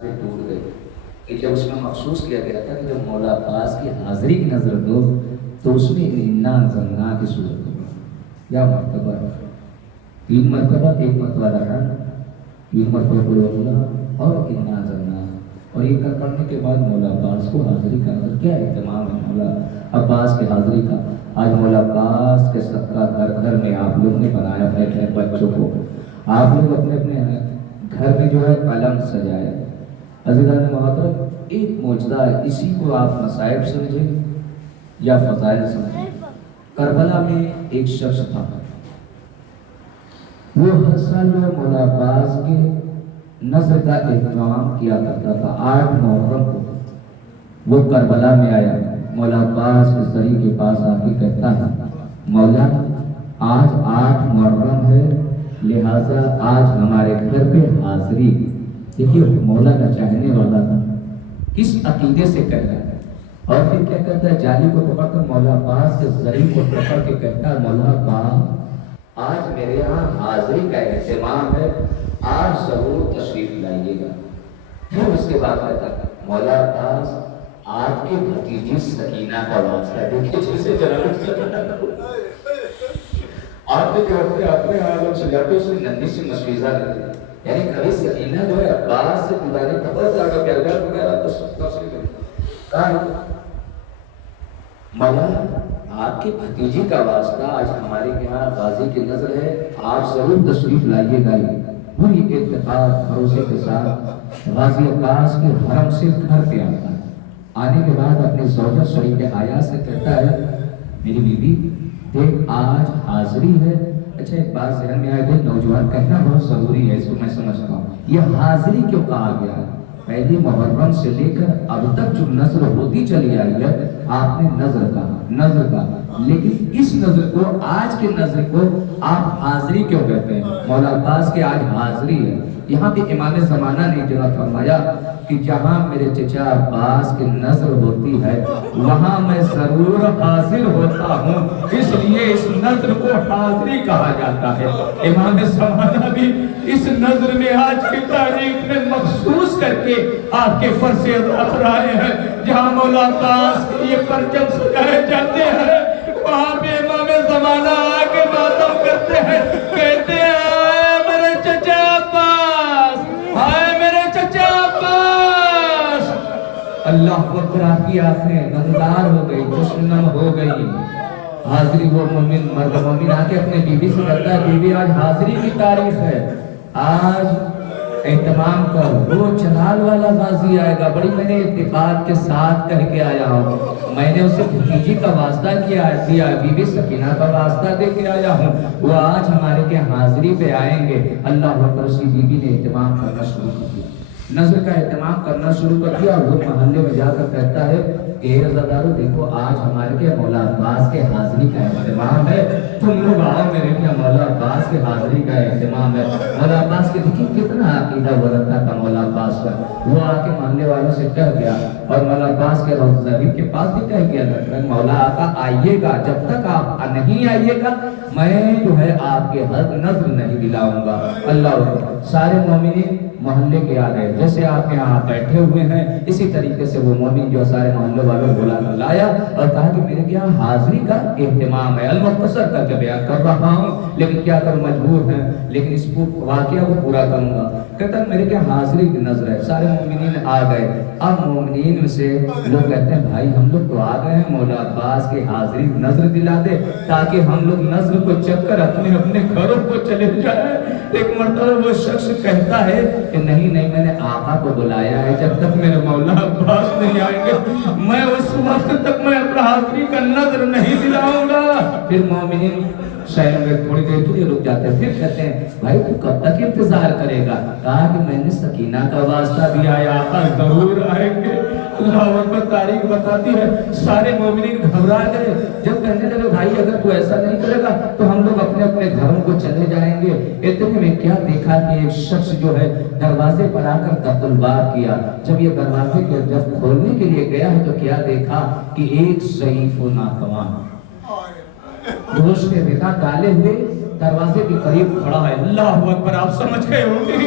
سے ٹوٹ گئی کہ جب اس میں مخصوص کیا گیا تھا کہ جب مولا عباس کی حاضری کی نظر دو تو اس میں انا انزلنا کی صورت ہوگی. یا مرتبہ 3 مرتبہ، 1 مرتبہ رحم، 3 مرتبہ قل اللہ اور انا انزلنا. اور یہ کر پڑھنے کے بعد مولا عباس کو حاضری کا نظر کیا اہتمام ہے مولا عباس کی حاضری کا. آج مولا عباس کے صدقہ گھر گھر میں آپ لوگ نے بنایا ہے بچوں کو. آپ لوگ اپنے اپنے گھر میں جو ہے قلم سجائے. عزیزان محترم، ایک معجزہ ہے، اسی کو آپ مصائب سمجھیں یا فضائل سمجھیں. کربلا میں ایک شخص تھا، وہ ہر سال جو ہے مولا عباس کے نظر کا اہتمام کیا کرتا تھا. 8 محرم کو وہ کربلا میں آیا، مولا عباس کے سری کے پاس آ کے کہتا ہے مولا آج 8 محرم ہے، لہٰذا آج ہمارے گھر پہ حاضری. دیکھیے مولا کا چاہنے والا تھا، کس عقیدے سے کہہ رہا ہے. اور پھر کیا کہتا ہے، جالی کو پکڑ کر مولا عباس کے زری کو پکڑ کے کہتا ہے مولا عباس آج میرے یہاں حاضری کا اہتمام ہے، آج ضرور تشریف لائیے گا. پھر اس کے بعد کہتا ہے مولا عباس آپ کی بھتیجی سکینہ کا واسطہ. دیکھیے جسے آپ نے جو اپنے عالم سے لڑتے اس نے نندی سے مشکیزہ کر دی. یعنی کبھی سکینہ جو ہے عباس سے دیوانے خبر تھا کہ گھر وغیرہ تفصیل کہا مولا آپ کی بھتیجی کا واسطہ آج ہمارے یہاں غازی کی نظر ہے، آپ ضرور تشریف لائیے گا. پوری اتفاق بھروسے کے ساتھ غازی عباس کے حرم سے گھر پہ آتا ہے. آنے کے بعد اپنی زوجہ شریک حیا سے کہتا ہے میری بیوی دیکھ آج حاضری ہے. اچھا ایک بات ذہن میں آئے تھے، نوجوان کہنا بہت ضروری ہے، اس کو میں سمجھتا ہوں. یہ حاضری کیوں کہا گیا ہے؟ پہلی محرم سے لے کر اب تک جو نظر ہوتی چلی آئی ہے، آپ نے نظر کہا، لیکن اس نظر کو آج کے نظر کو آپ حاضری کیوں کہتے ہیں؟ مولا عباس کے آج حاضری ہے. یہاں پہ امام زمانہ نے جناب فرمایا کہ جہاں میرے چچا عباس کی نظر ہوتی ہے وہاں میں ضرور حاضر ہوتا ہوں، اس لیے اس نظر کو حاضری کہا جاتا ہے. امام زمانہ بھی اس نظر میں آج کی تاریخ میں مخصوص کر کے آپ کے فرض اپرائے ہیں. جہاں مولا عباس کے یہ پرچم سجائے جاتے ہیں وہاں پہ امام زمانہ آ کے ماتم کرتے ہیں، کہتے ہیں آئے میرے چچا عباس، آئے میرے چچا عباس. اللہ اکبر، آپ کی آنکھیں نمدار ہو گئی، جسم نم ہو گئی. حاضری وہ مومن مرد مومن آ کے اپنے بیوی سے کہتا ہے بیوی آج حاضری کی تاریخ ہے، آج اہتمام کر، وہ جلال والا غازی آئے گا. بڑی میں نے اتفاق کے ساتھ کہہ کے آیا ہوں، میں نے اسے بھتیجی کا واسطہ کیا دیا، بیوی سکینہ کا واسطہ دے کے آیا ہوں، وہ آج ہمارے کے حاضری پہ آئیں گے. اللہ اکبر، اس کی بیوی نے اہتمام کرنا شروع کر دیا، نظر کا اہتمام کرنا شروع کر دیا. اور وہ محلے میں جا کر کہتا ہے کہ رضادارو دیکھو آج ہمارے کے مولا عباس کے حاضری کا اہتمام ہے، تم لوگ آؤ میرے کیا مولا عباس کے حاضری کا اہتمام ہے. مولا عباس کے دیکھیں کتنا عقیدہ وہ رکھتا تھا مولا عباس کا. وہ آ کے محلے والوں سے کہہ گیا اور مولا عباس کے روضہ شریف کے پاس بھی کہہ گیا مولا آقا آئیے گا، جب تک آپ نہیں آئیے گا میں جو ہے آپ کے حق نظر نہیں دلاؤں گا. اللہ اکبر. سارے مومنین محلے کے آ گئے، جیسے آپ یہاں بیٹھے ہوئے ہیں اسی طریقے سے وہ مومن جو سارے محلے والوں کو بلا کر لایا اور کہا کہ میرے یہاں حاضری کا اہتمام ہے. المختصر کر کے بیان کر رہا ہوں لیکن کیا کروں، مجبور ہیں، لیکن اس واقعہ کو پورا کروں گا. کہتا ہے میرے کیا حاضری کی نظر ہے. سارے مومنین آ گئے. اب مومنین میں سے لوگ کہتے ہیں بھائی ہم لوگ تو آ گئے ہیں، مولا عباس کی حاضری نظر دلا دے تاکہ ہم لوگ نظر کو چک کر اپنے اپنے گھروں کو چلے جائیں. ایک مرتبہ وہ شخص کہتا ہے کہ نہیں میں نے آقا کو بلایا ہے، جب تک میرے مولا عباس نہیں آئیں گے میں اس وقت تک میں اپنا حاضری کا نظر نہیں دلاؤں گا. پھر مومنین شہر میں تھوڑی دیر کے لیے رک جاتے ہیں، پھر کہتے ہیں بھائی تو کب تک انتظار کرے گا؟ کہا کہ میں نے سکینہ کا واسطہ دیا ہے، آقا ضرور آئیں گے. اللہ اکبر. تاریخ بتاتی ہے سارے مومنین گھبرا گئے. جب کہنے لگے بھائی اگر تو ایسا نہیں کرے گا تو ہم لوگ اپنے اپنے گھروں کو چلے جائیں گے. اتنے میں کیا دیکھا کہ ایک شخص جو ہے دروازے پر آ کر قتل الباب کیا. جب یہ دروازے کو جب کھولنے کے لیے گیا ہے تو کیا دیکھا کہ ایک ضعیف و ناتوان دوش کے بیٹا ڈالے ہوئے دروازے کے قریب کھڑا ہے. اللہ اکبر. آپ سمجھ گئے ہوں گے